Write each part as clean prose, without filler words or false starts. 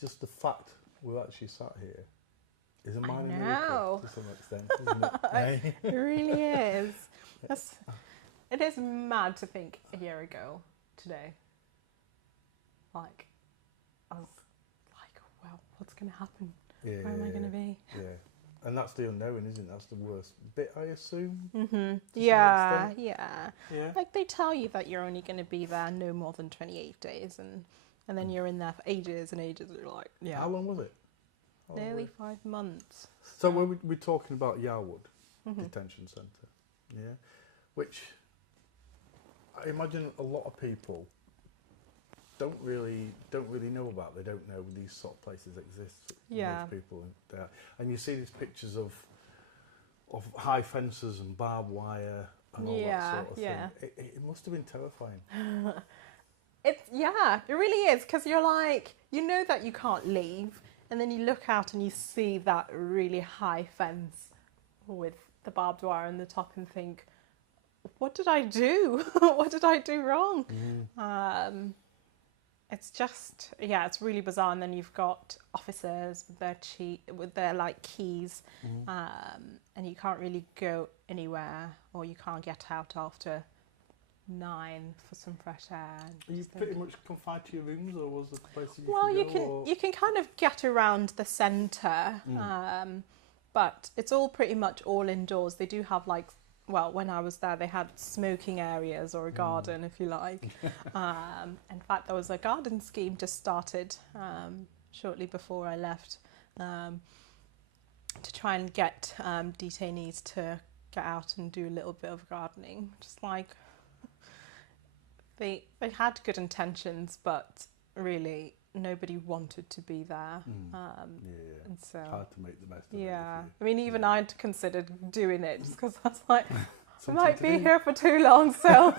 just the fact we're actually sat here is a minor know. miracle to some extent, isn't it? Eh? It really is. It is mad to think a year ago today. Like, I was like, well, what's going to happen? Yeah, Where am I going to be? Yeah. And that's the unknown, isn't it? That's the worst bit, I assume. Yeah. Yeah. Like, they tell you that you're only going to be there no more than 28 days, and then you're in there for ages and ages. And you're like, yeah. How long was it? Nearly 5 months. So we're talking about Yarwood Detention Centre, yeah, which I imagine a lot of people don't really know about. They don't know these sort of places exist. Yeah. Most people there, and you see these pictures of high fences and barbed wire and all that sort of thing. It must have been terrifying. It really is, because you're like, you know that you can't leave, and then you look out and you see that really high fence with the barbed wire on the top and think, what did I do? What did I do wrong? It's just, it's really bizarre. And then you've got officers with their like keys, and you can't really go anywhere, or you can't get out after 9 for some fresh air. Are you pretty much confined to your rooms, or was there places you Well, could go, you can kind of get around the centre, but it's all pretty much all indoors. They do have when I was there, they had smoking areas or a garden, if you like. In fact, there was a garden scheme just started shortly before I left to try and get detainees to get out and do a little bit of gardening. Just like, they had good intentions, but really nobody wanted to be there. And so hard to make the best of it. I mean, even I'd considered doing it just because I was like, I might be here for too long, so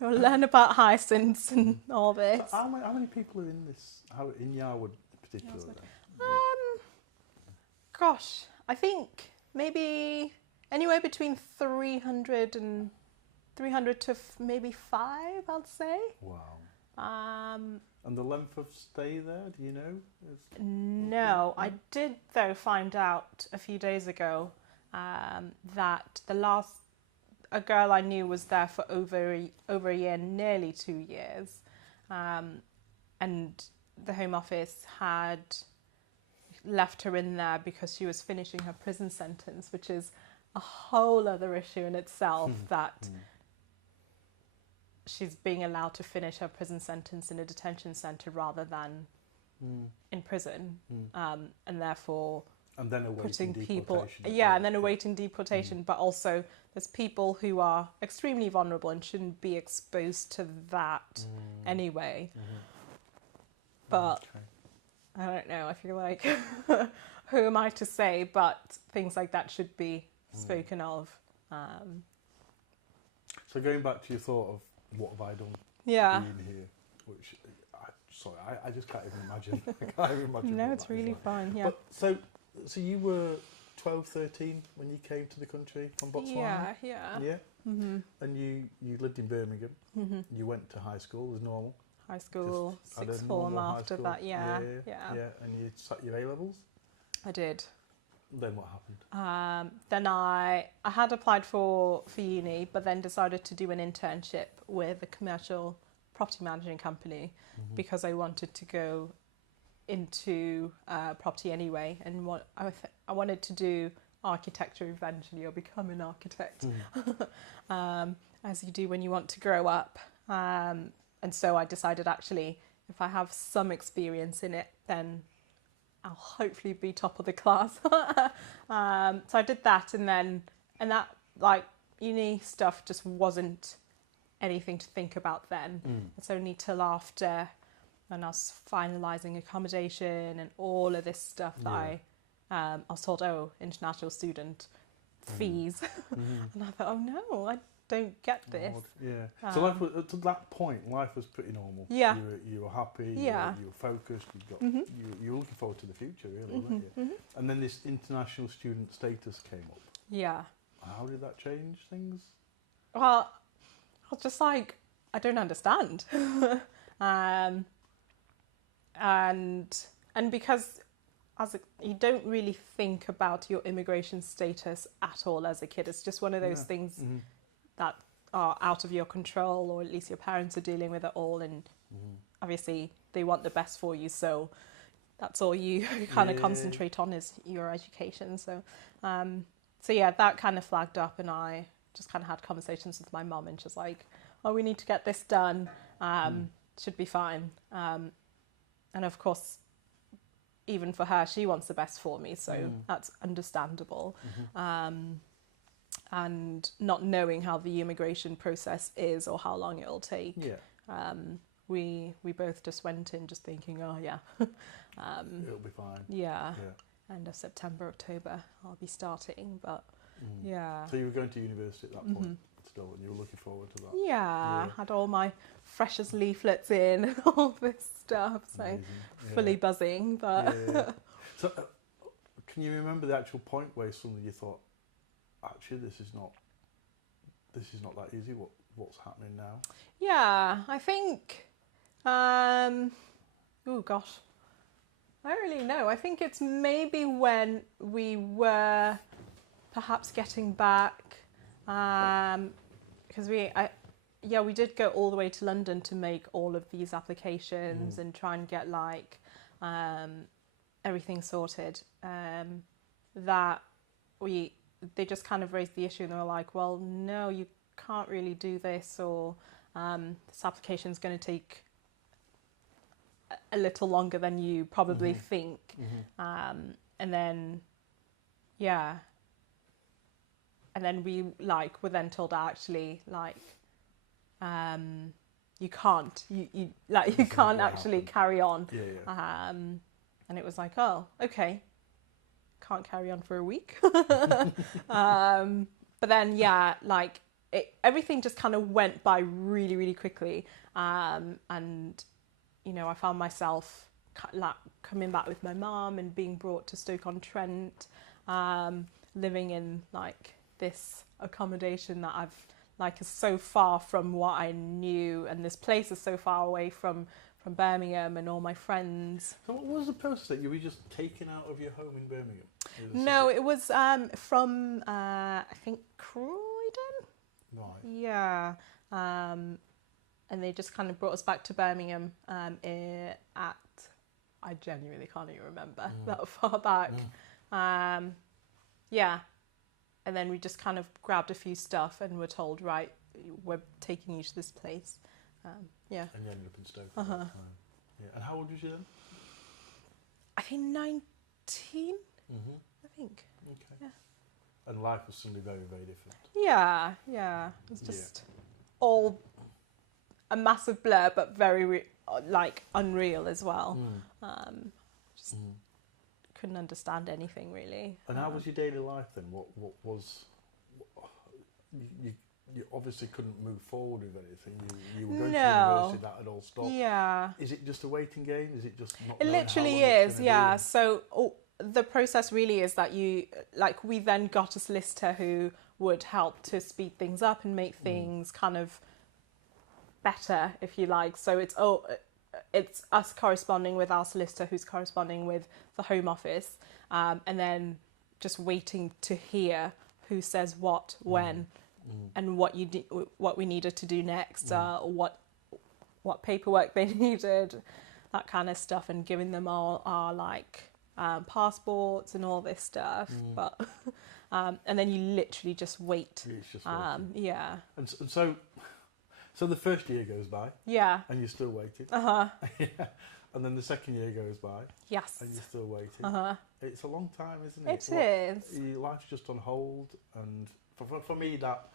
we'll learn about hyacinths and all this. So how many people are in this? In Yarwood particularly? Gosh, I think maybe anywhere between 300 to maybe 5, I'd say. Wow. And the length of stay there, do you know? No, I did though find out a few days ago that a girl I knew was there for over a year, nearly 2 years, and the Home Office had left her in there because she was finishing her prison sentence, which is a whole other issue in itself, that she's being allowed to finish her prison sentence in a detention centre rather than in prison, and therefore and then awaiting deportation. And then awaiting deportation, but also there's people who are extremely vulnerable and shouldn't be exposed to that anyway. But I don't know, I feel like who am I to say, but things like that should be spoken of. So going back to your thought of what have I done being here, which I just can't even imagine. I can't even imagine. No, it's really fun. Yeah. But, so you were 12, 13 when you came to the country from Botswana? Yeah. And you lived in Birmingham. You went to high school as normal. High school, sixth form after that. Yeah. And you sat your A-levels? I did. Then what happened? Then I had applied for uni, but then decided to do an internship with a commercial property management company because I wanted to go into property anyway, and I wanted to do architecture eventually, or become an architect, as you do when you want to grow up. And so I decided, actually, if I have some experience in it, then I'll hopefully be top of the class. So I did that, and that uni stuff just wasn't anything to think about then. It's only till after when I was finalising accommodation and all of this stuff that I was told, international student fees. And I thought, oh no, I don't get this. So life was, to that point, life was pretty normal. Yeah. You were happy, you were focused, you were looking forward to the future, really, weren't you? And then this international student status came up. Yeah. How did that change things? Well, I was just like, I don't understand. and because you don't really think about your immigration status at all as a kid. It's just one of those things that are out of your control, or at least your parents are dealing with it all, and obviously they want the best for you, so that's all you kind of concentrate on is your education. So yeah, that kind of flagged up, and I just kind of had conversations with my mum, and she's like, oh, we need to get this done, should be fine. And of course, even for her, she wants the best for me, so that's understandable. And not knowing how the immigration process is or how long it'll take, we both just went in just thinking, oh yeah, it'll be fine. Yeah, end of September, October, I'll be starting. But yeah. So you were going to university at that point still, and you were looking forward to that. Yeah, had all my freshers leaflets in and all this stuff, so fully buzzing. But so, can you remember the actual point where suddenly you thought, actually, this is not that easy? What's happening now? Yeah, I think. Oh gosh, I don't really know. I think it's maybe when we were perhaps getting back, because we did go all the way to London to make all of these applications and try and get like everything sorted. That they just kind of raised the issue, and they were like, well, no, you can't really do this, or this application is going to take a little longer than you probably think. And then we were then told, actually, you can't actually carry on. And it was like, oh, okay, can't carry on for a week. But then everything just kind of went by really, really quickly. And I found myself coming back with my mum and being brought to Stoke-on-Trent, living in this accommodation that I've is so far from what I knew, and this place is so far away from Birmingham and all my friends. So what was the process that you were just taken out of your home in Birmingham? No, it was from I think Croydon. Right. Yeah. And they just kind of brought us back to Birmingham I genuinely can't even remember that far back. Yeah. And then we just kind of grabbed a few stuff and were told, right, we're taking you to this place. Yeah. And you ended up in Stoke at that time. Yeah. And how old was you then? I think 19, I think. Okay. Yeah. And life was suddenly very, very different. Yeah. It was just all a massive blur, but very unreal as well. Just couldn't understand anything really. And how was your daily life then? What was you obviously couldn't move forward with anything. You were going to university, that had all stopped. Yeah. Is it just a waiting game? Is it just not? It literally is. Yeah. So the process really is that we then got a solicitor who would help to speed things up and make things kind of better, if you like. So it's us corresponding with our solicitor, who's corresponding with the Home Office, and then just waiting to hear who says what, when, and what we needed to do next, what paperwork they needed, that kind of stuff, and giving them all our passports and all this stuff. But and then you literally just wait. It's just yeah. And so the first year goes by. Yeah. And you're still waiting. Yeah. And then the second year goes by. Yes. And you're still waiting. It's a long time, isn't it? It is. Your life's just on hold, and for me that,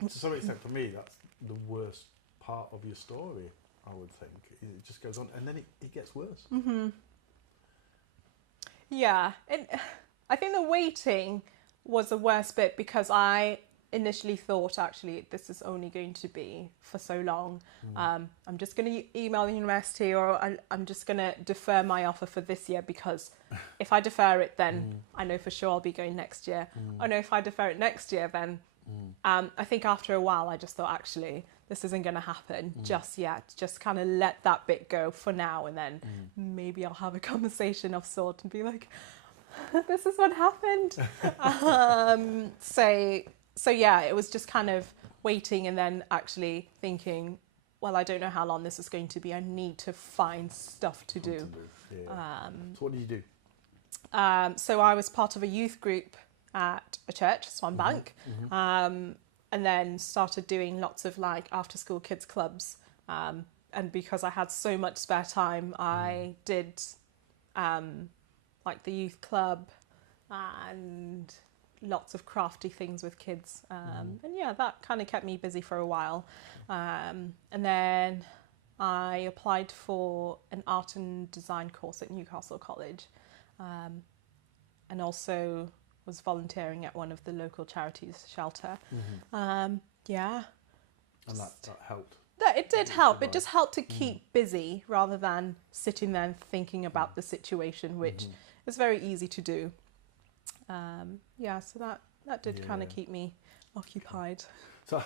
to some extent, for me that's the worst part of your story. I would think it just goes on, and then it gets worse. Yeah, I think the waiting was the worst bit, because I initially thought, actually, this is only going to be for so long. I'm just going to email the university, or I'm just going to defer my offer for this year, because if I defer it, then I know for sure I'll be going next year. I know if I defer it next year, then I think after a while I just thought, actually, this isn't going to happen just yet. Just kind of let that bit go for now, and then maybe I'll have a conversation of sort and be like, this is what happened. So yeah, it was just kind of waiting and then actually thinking, well, I don't know how long this is going to be. I need to find stuff to do. Yeah. So what did you do? So I was part of a youth group at a church, Swanbank, and then started doing lots of like after school kids clubs. And because I had so much spare time, I did like the youth club and lots of crafty things with kids. And yeah, that kind of kept me busy for a while. And then I applied for an art and design course at Newcastle College, and also was volunteering at one of the local charities, Shelter. Yeah. And that helped? It did help. It just helped to keep busy rather than sitting there and thinking about the situation, which is very easy to do. Yeah, so that did kind of keep me occupied. So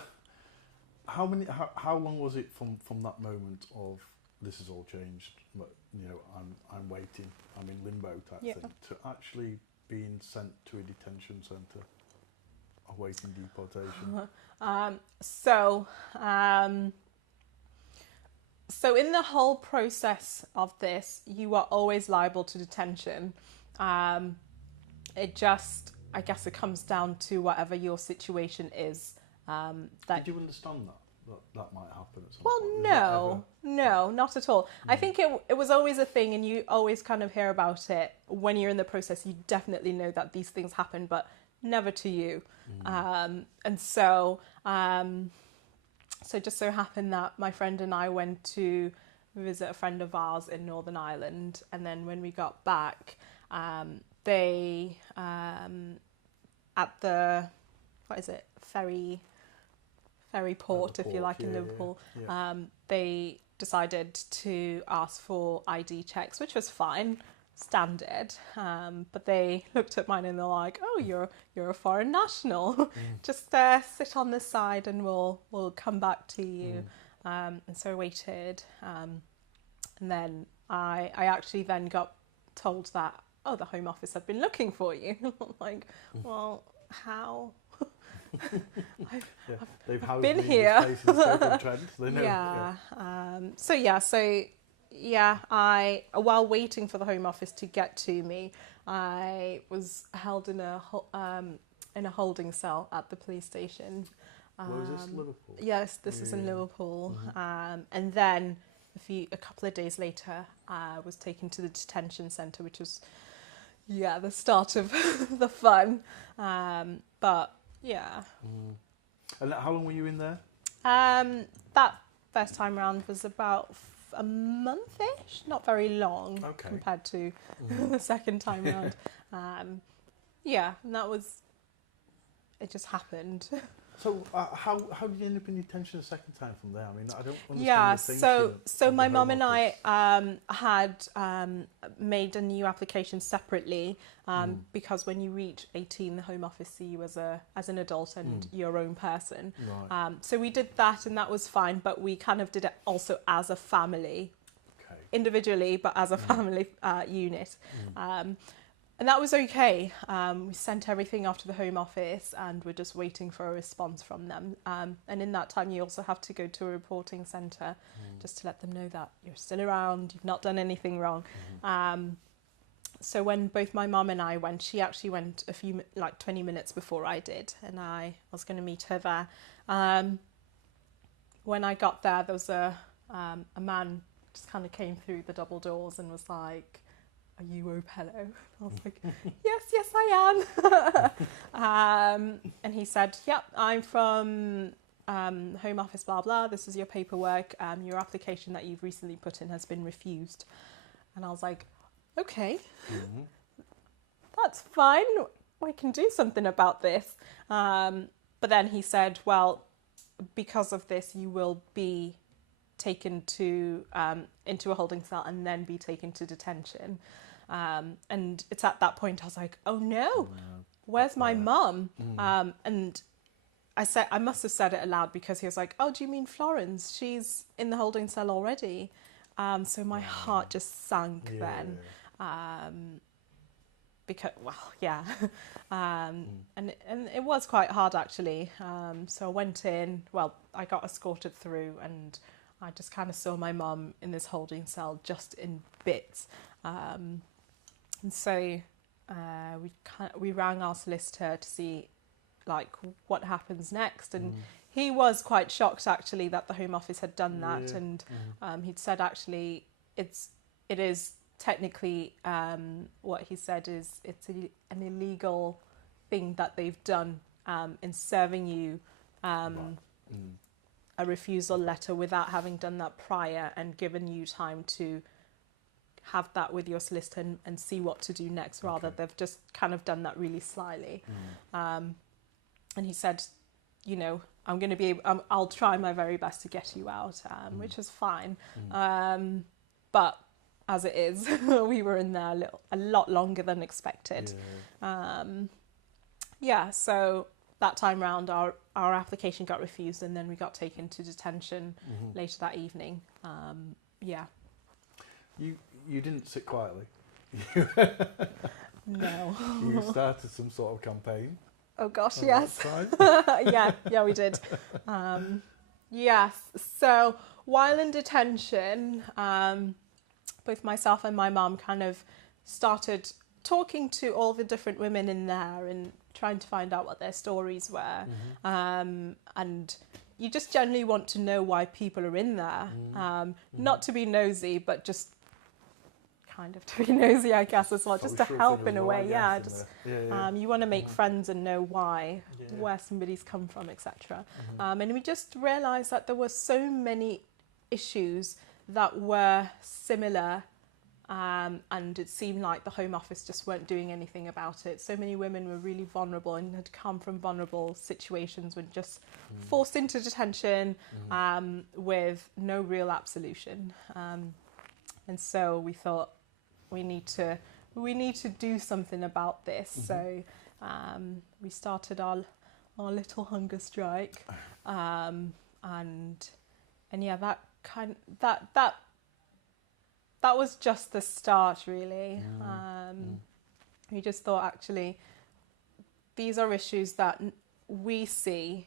how long was it from that moment of this has all changed, but you know, I'm waiting, I'm in limbo type thing, to actually being sent to a detention centre awaiting deportation? So in the whole process of this, you are always liable to detention. It just, I guess it comes down to whatever your situation is. Did you understand that might happen at some well, point? no, not at all. I think it was always a thing, and you always kind of hear about it when you're in the process. You definitely know that these things happen, but never to you. And so just so happened that my friend and I went to visit a friend of ours in Northern Ireland, and then when we got back, they at the ferry port, if you like, in Liverpool, they decided to ask for ID checks, which was fine, standard. But they looked at mine and they're like, "Oh, you're a foreign national. Just sit on this side, and we'll come back to you." And so I waited, and then I actually then got told that, "Oh, the Home Office have been looking for you." I'm like, "Well, how?" I've been here. While waiting for the Home Office to get to me, I was held in a holding cell at the police station. Where was this? Liverpool? Yes, this is in Liverpool. And then a couple of days later, I was taken to the detention centre, which was the start of the fun. But yeah. And how long were you in there? That first time round was about a month-ish, not very long compared to the second time round. And that was, it just happened. So how did you end up in detention the second time from there? I mean, I don't understand the thinking so of my the mum Home and I Office. had made a new application separately, because when you reach 18, the Home Office see you as an adult and your own person. Right. So we did that, and that was fine, but we kind of did it also as a family, individually, but as a family unit. And that was okay. We sent everything off to the Home Office, and we're just waiting for a response from them. And in that time, you also have to go to a reporting centre just to let them know that you're still around, you've not done anything wrong. So when both my mum and I went, she actually went 20 minutes before I did, and I was going to meet her there. When I got there was a man just kind of came through the double doors and was like, "Are you Opelo?" I was like, yes, I am. And he said, "Yep, I'm from Home Office, blah, blah. This is your paperwork. Your application that you've recently put in has been refused." And I was like, "Okay, that's fine. I can do something about this." But then he said, "Well, because of this, you will be taken to into a holding cell and then be taken to detention." And it's at that point I was like, "Oh no, where's my mum?" And I must have said it aloud because he was like, "Oh, do you mean Florence? She's in the holding cell already." So my heart just sank then. Because, well, yeah. And it was quite hard actually. So I went in, well, I got escorted through, and I just kind of saw my mum in this holding cell just in bits. And so we rang our solicitor to see like what happens next, and he was quite shocked actually that the Home Office had done that, and he'd said actually it is technically what he said is it's an illegal thing that they've done in serving you a refusal letter without having done that prior and given you time to have that with your solicitor and see what to do next. Rather, they've just kind of done that really slyly. And he said, you know, I'm going to be able, I'll try my very best to get you out, which was fine. But as it is, we were in there a lot longer than expected. So that time round, our application got refused, and then we got taken to detention later that evening. You didn't sit quietly. No. You started some sort of campaign. Oh gosh, yes. yeah, we did. Yes. So while in detention, both myself and my mum kind of started talking to all the different women in there and trying to find out what their stories were. And you just generally want to know why people are in there. Not to be nosy, but just kind of to be nosy, I guess, as well, just to help in a way. You want to make friends and know why, where somebody's come from, etc. And we just realised that there were so many issues that were similar, and it seemed like the Home Office just weren't doing anything about it. So many women were really vulnerable and had come from vulnerable situations, were just forced into detention with no real absolution. And so we thought, we need to do something about this. So we started our little hunger strike, and yeah, that was just the start, really. We just thought, actually, these are issues that we see,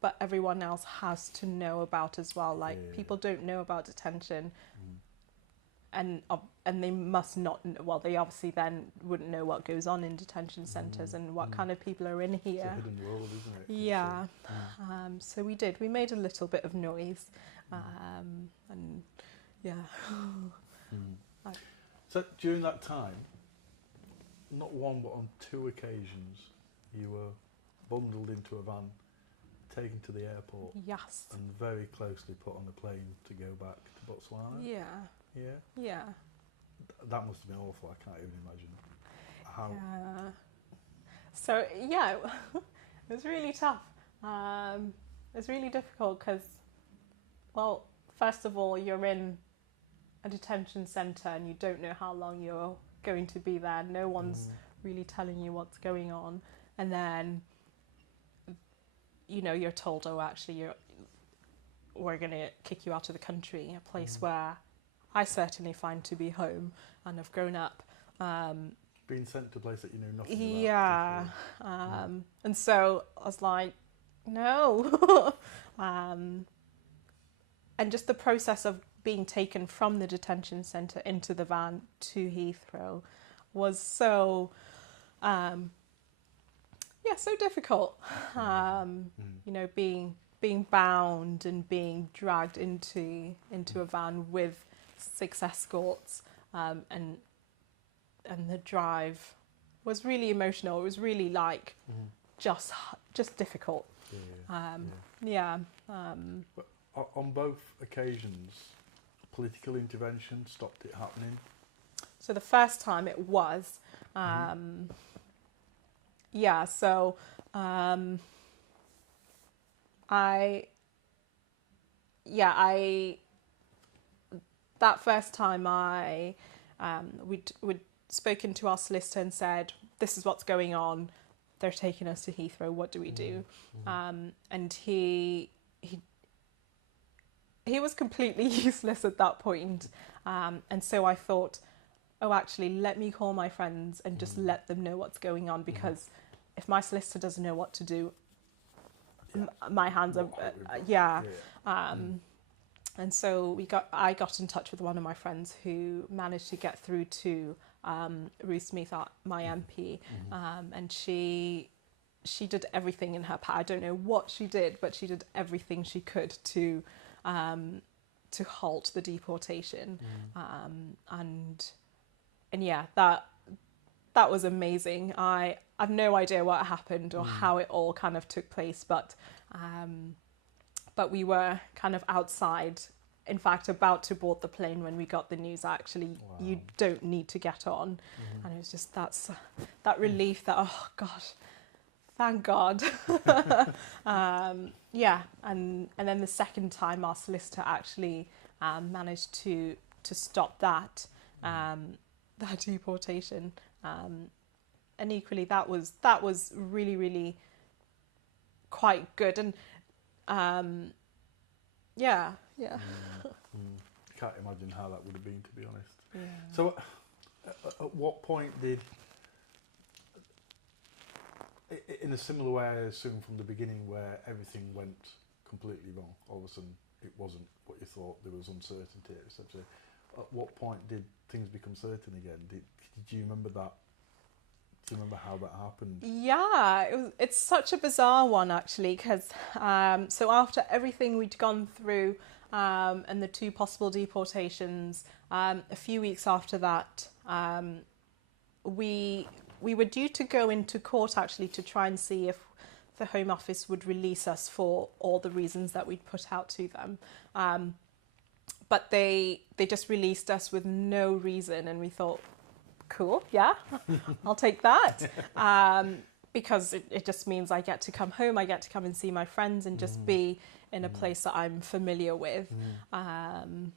but everyone else has to know about as well. Like, people don't know about detention. And they must not, well, they obviously then wouldn't know what goes on in detention centres and what kind of people are in here. It's a hidden world, isn't it? Yeah. So we made a little bit of noise. And yeah. So during that time, not one but on two occasions, you were bundled into a van, taken to the airport. Yes. And very closely put on a plane to go back to Botswana. Yeah. Yeah? Yeah. That must have been awful. I can't even imagine how. So, yeah, it was really tough. It was really difficult because, well, first of all, you're in a detention centre and you don't know how long you're going to be there. No one's really telling you what's going on. And then, you know, you're told, oh, actually, we're going to kick you out of the country, a place where I certainly find to be home and have grown up. Being sent to a place that you know nothing about. Yeah. And so I was like, no. And just the process of being taken from the detention centre into the van to Heathrow was so, so difficult. You know, being bound and being dragged into a van with 6 escorts, and the drive was really emotional. It was really like just difficult. But on both occasions, political intervention stopped it happening. So the first time it was, that first time we'd spoken to our solicitor and said, this is what's going on. they're taking us to Heathrow. What do we do? And he was completely useless at that point. And so I thought, oh, actually, let me call my friends and just let them know what's going on, because if my solicitor doesn't know what to do, my hands are, and so I got in touch with one of my friends who managed to get through to Ruth Smith, my MP, and she did everything in her power. I don't know what she did, but she did everything she could to halt the deportation, and yeah, that was amazing. I have no idea what happened or how it all kind of took place, but we were kind of outside, in fact, about to board the plane when we got the news, actually, you don't need to get on. And it was just that relief that, oh, gosh, thank God. Yeah, and then the second time our solicitor actually managed to stop that deportation. And equally, that was really, really quite good. And yeah. Can't imagine how that would have been, to be honest. Yeah. So at what point did, in a similar way, I assume from the beginning, where everything went completely wrong, all of a sudden it wasn't what you thought, there was uncertainty, etc. At what point did things become certain again? Did you remember that? Do you remember how that happened? Yeah, it's such a bizarre one, actually, because so after everything we'd gone through and the 2 possible deportations, a few weeks after that, we were due to go into court, actually, to try and see if the Home Office would release us for all the reasons that we'd put out to them. But they just released us with no reason, and we thought, cool, yeah, I'll take that. Because it just means I get to come home, I get to come and see my friends and just be in a place that I'm familiar with. And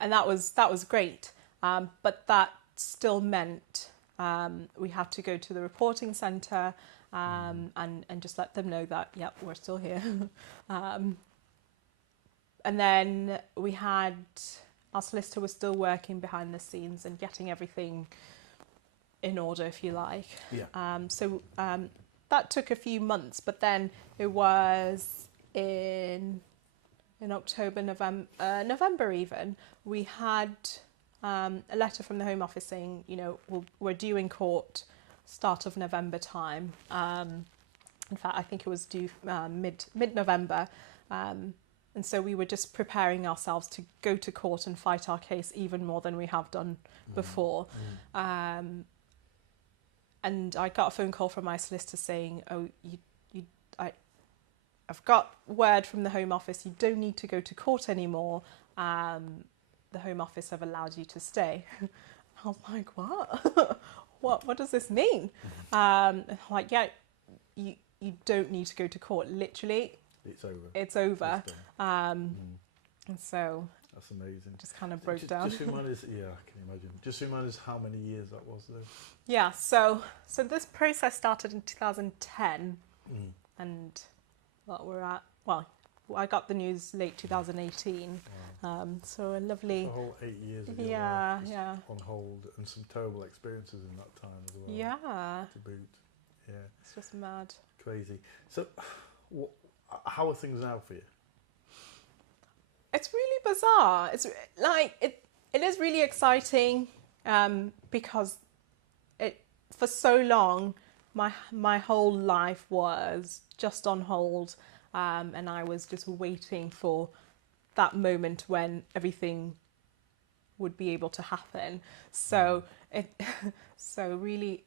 that was great. But that still meant we had to go to the reporting centre and just let them know that, yep, we're still here. And then we had, our solicitor was still working behind the scenes and getting everything in order, if you like. Yeah. So that took a few months, but then it was in October, November even, we had a letter from the Home Office saying, you know, we're due in court start of November time. In fact, I think it was due mid-November. And so we were just preparing ourselves to go to court and fight our case even more than we have done before. And I got a phone call from my solicitor saying, oh, I've got word from the Home Office, you don't need to go to court anymore. The Home Office have allowed you to stay. I was like, what? What does this mean? Like, yeah, you don't need to go to court. Literally, it's over. And so that's amazing. Just kind of broke down. Just remind us, yeah, I can imagine. Just remind us how many years that was, though. Yeah, so this process started in 2010, and I got the news late 2018. Wow. So a lovely. That's a whole 8 years of your Yeah, life yeah. on hold, and some terrible experiences in that time as well. Yeah. To boot. Yeah. It's just mad. Crazy. So, how are things now for you? It's really bizarre. It's like it is really exciting because for so long my whole life was just on hold, and I was just waiting for that moment when everything would be able to happen. So so really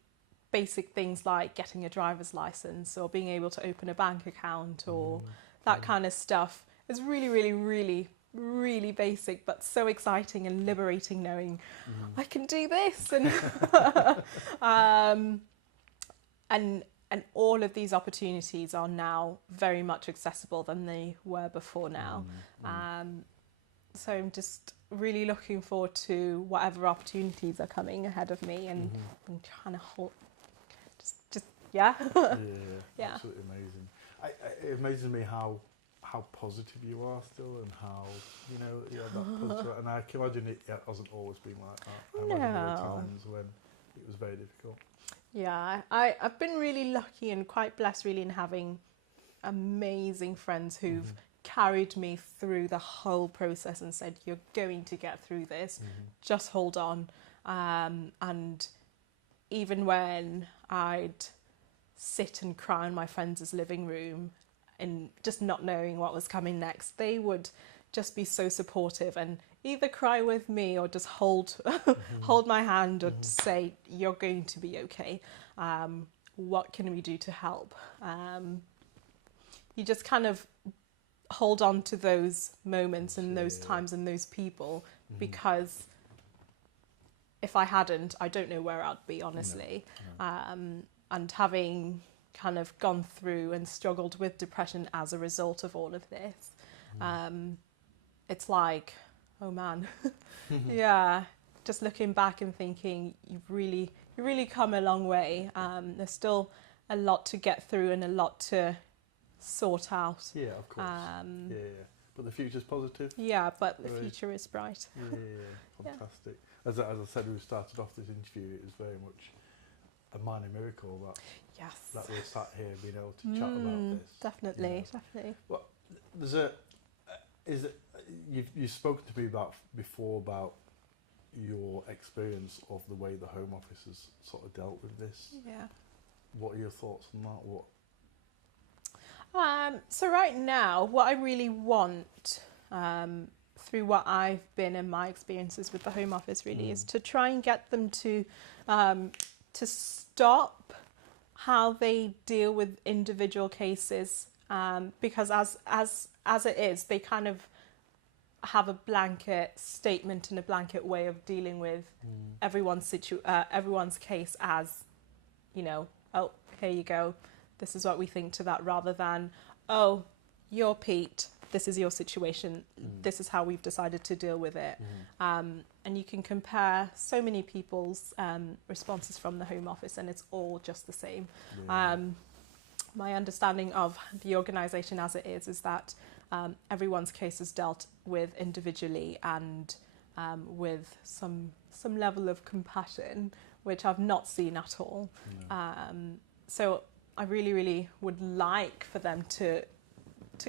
basic things like getting a driver's license or being able to open a bank account or that kind of stuff is really, really, really, really basic, but so exciting and liberating knowing I can do this. And all of these opportunities are now very much accessible than they were before now. So I'm just really looking forward to whatever opportunities are coming ahead of me and trying to just Yeah. Yeah, absolutely amazing. It amazes me how positive you are still, and how that positive. And I can imagine it hasn't always been like that. I imagine there were times when it was very difficult. Yeah, I've been really lucky and quite blessed, really, in having amazing friends who've carried me through the whole process and said, "You're going to get through this. Just hold on." And even when I'd sit and cry in my friends' living room and just not knowing what was coming next, they would just be so supportive and either cry with me or just hold my hand or say, "You're going to be okay. What can we do to help?" You just kind of hold on to those moments and those times and those people, because if I hadn't, I don't know where I'd be, honestly. No. And having kind of gone through and struggled with depression as a result of all of this, it's like, oh man, yeah, just looking back and thinking, you've really come a long way. There's still a lot to get through and a lot to sort out. Yeah, of course. But the future's positive. Yeah, but the future is bright. Yeah, fantastic. As I said, we started off this interview, it was very much a minor miracle that we're sat here being able to chat about this. Definitely. Well, you've spoken to me before about your experience of the way the Home Office has sort of dealt with this. Yeah. What are your thoughts on that? So right now, what I really want, through what I've been and my experiences with the Home Office, really, is to try and get them to stop how they deal with individual cases, because as it is, they kind of have a blanket statement and a blanket way of dealing with everyone's case as, oh, here you go, this is what we think to that, rather than, oh, you're Pete, this is your situation, this is how we've decided to deal with it. And you can compare so many people's responses from the Home Office and it's all just the same. My understanding of the organisation as it is that everyone's case is dealt with individually and with some level of compassion, which I've not seen at all. So I really would like for them to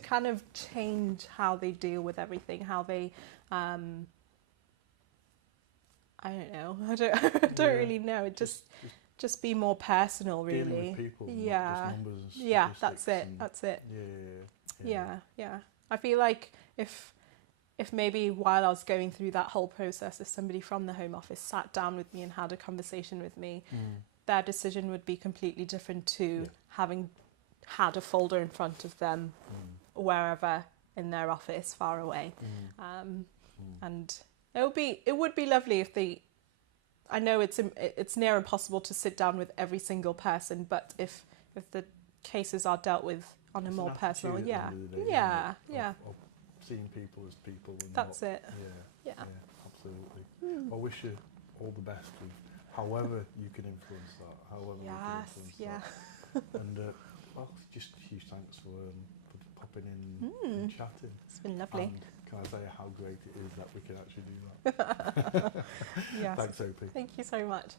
kind of change how they deal with everything, how they, I don't know, I don't really know. It just be more personal, really. Dealing with people, yeah, not just numbers and yeah, that's it. Yeah. I feel like if maybe while I was going through that whole process, if somebody from the Home Office sat down with me and had a conversation with me, their decision would be completely different to having had a folder in front of them wherever in their office, far away. And it would be lovely if they, I know it's near impossible to sit down with every single person, but if the cases are dealt with on a more personal, of seeing people as people. And that's it. Yeah, absolutely. I wish you all the best with however you can influence that, And well, just huge thanks for popping in and chatting. It's been lovely. And can I say how great it is that we can actually do that? Yes. Thanks, Opie. Thank you so much.